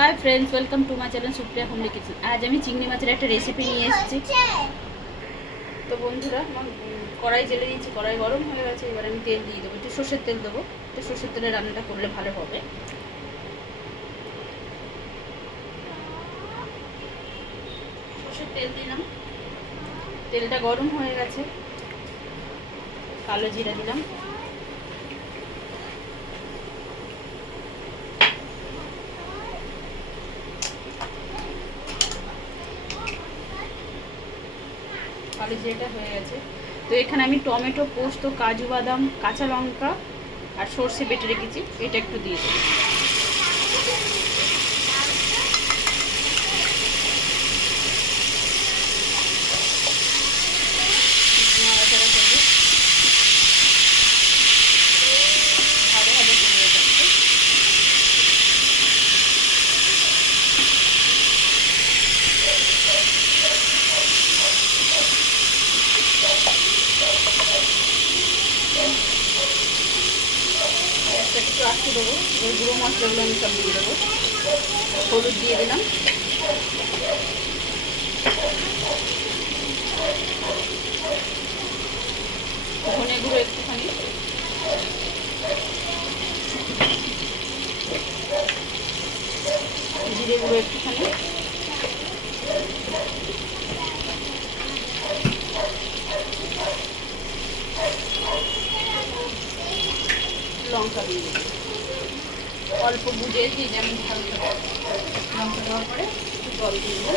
Hi friends, welcome to my channel Supriya homely kitchen. आज আমি চিংড়ি মাছের একটা রেসিপি নিয়ে এসেছি। তো বন্ধুরা, কড়াই জেলে দিয়েছি, কড়াই গরম হয়ে গেছে। এবার আমি তেল দিয়ে দেবো, একটু সর্ষের তেল দেবো। একটু সর্ষের তেলে রান্নাটা করলে ভালো হবে। সর্ষের তেল দিলাম, তেলটা গরম হয়ে গেছে। কালো জিরা দিলাম, কালো জিরাটা হয়ে গেছে। তো এখানে আমি টমেটো, পোস্ত, কাজু বাদাম, কাঁচা লঙ্কা আর সর্ষে বেটে রেখেছি, এটা একটু দিয়ে দেবো। একটু আটকে দেবো, ওই গুঁড়ো মশলাগুলো আমি সব দিয়ে দেবো। হলুদ দিয়ে দিলাম, ধনে গুঁড়ো একটুখানি, জিরে গুঁড়ো একটুখানি, লঙ্কা দিয়ে দেবো। অল্প বুঝে দিয়ে যেমন ভালো লাগে। লঙ্কা দেওয়ার পরে একটু জল দিয়ে দেবো।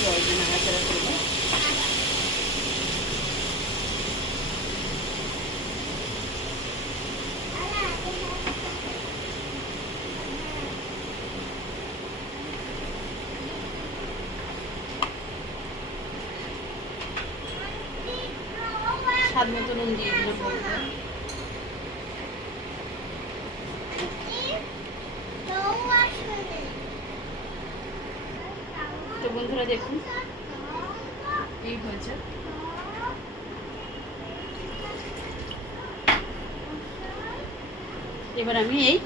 জল দিয়ে নাড়াচাড়া করবো। স্বাদ মতো নুন দিয়ে দিলাম বন্ধুরা। তো বন্ধুরা দেখুন, এই হয়েছে। এবার আমি এই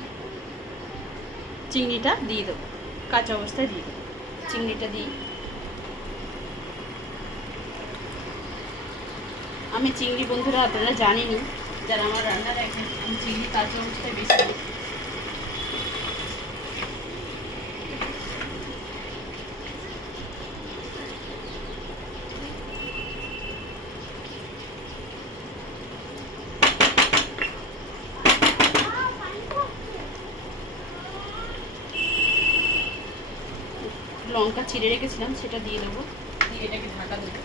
চিংড়িটা দিয়ে দেবো, কাঁচা অবস্থায় দিয়ে দেবো। চিংড়িটা দিই। আমি চিংড়ি, বন্ধুরা আপনারা জানেনই, যারা আমার রান্না দেখেন, আমি চিংড়ি কাঁচা অবস্থায় বেশি দিই। লঙ্কা চিড়ে রেখেছিলাম, সেটা দিয়ে দেবো, দিয়ে এটাকে ঢাকা দেবো।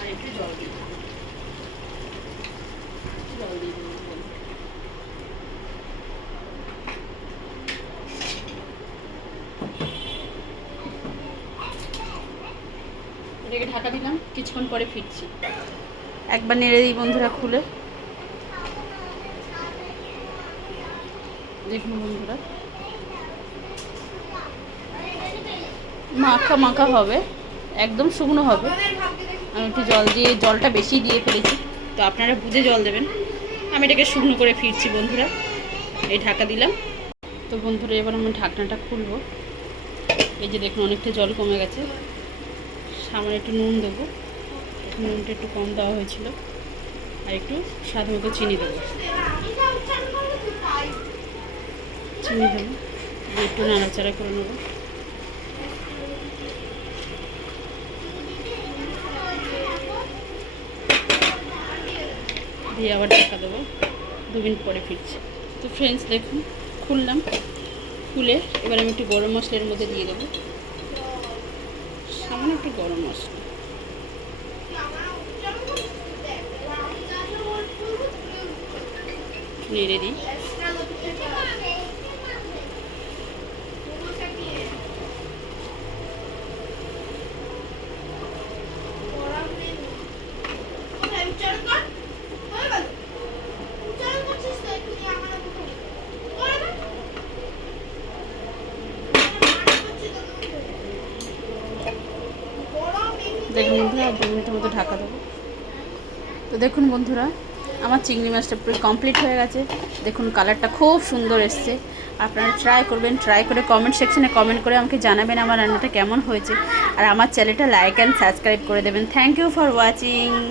আর একটু জল দিয়ে দেবো, জল দিয়ে দেবো। এটাকে ঢাকা দিলাম, কিছুক্ষণ পরে ফিরছি। একবার নেড়ে দিই বন্ধুরা খুলে। দেখুন বন্ধুরা, মাখা মাখা হবে, একদম শুকনো হবে। আমি একটু জল দিয়ে, জলটা বেশি দিয়ে ফেলেছি, তো আপনারা বুঝে জল দেবেন। আমি এটাকে শুকনো করে ফিরছি বন্ধুরা। এই ঢাকা দিলাম। তো বন্ধুরা, এবার আমি ঢাকনাটা খুলবো। এই যে দেখুন, অনেকটা জল কমে গেছে। সামান্য একটু নুন দেবো, নুনটা একটু কম দেওয়া হয়েছিল। আর একটু স্বাদ মতো চিনি দেবো, চিনি দেবো, একটু নাড়াচাড়া করে নেবো। দিয়ে আবার ঢাকা দেবো, 2 মিনিট পরে ফিরছি। তো ফ্রেন্ডস দেখুন, খুললাম। খুলে এবার আমি একটু গরম মশলার মধ্যে দিয়ে দেবো, সামান্য একটু গরম মশলা। নেড়ে দিই। দেখুন বন্ধুরা আর 2 মিনিটের মতো ঢাকা দেবো। তো দেখুন বন্ধুরা আমার চিংড়ি মাছটা পুরো কমপ্লিট হয়ে গেছে। দেখুন কালারটা খুব সুন্দর এসছে। আপনারা ট্রাই করবেন, ট্রাই করে কমেন্ট সেকশনে কমেন্ট করে আমাকে জানাবেন আমার রান্নাটা কেমন হয়েছে। আর আমার চ্যানেলটা লাইক অ্যান্ড সাবস্ক্রাইব করে দেবেন। Thank you for watching.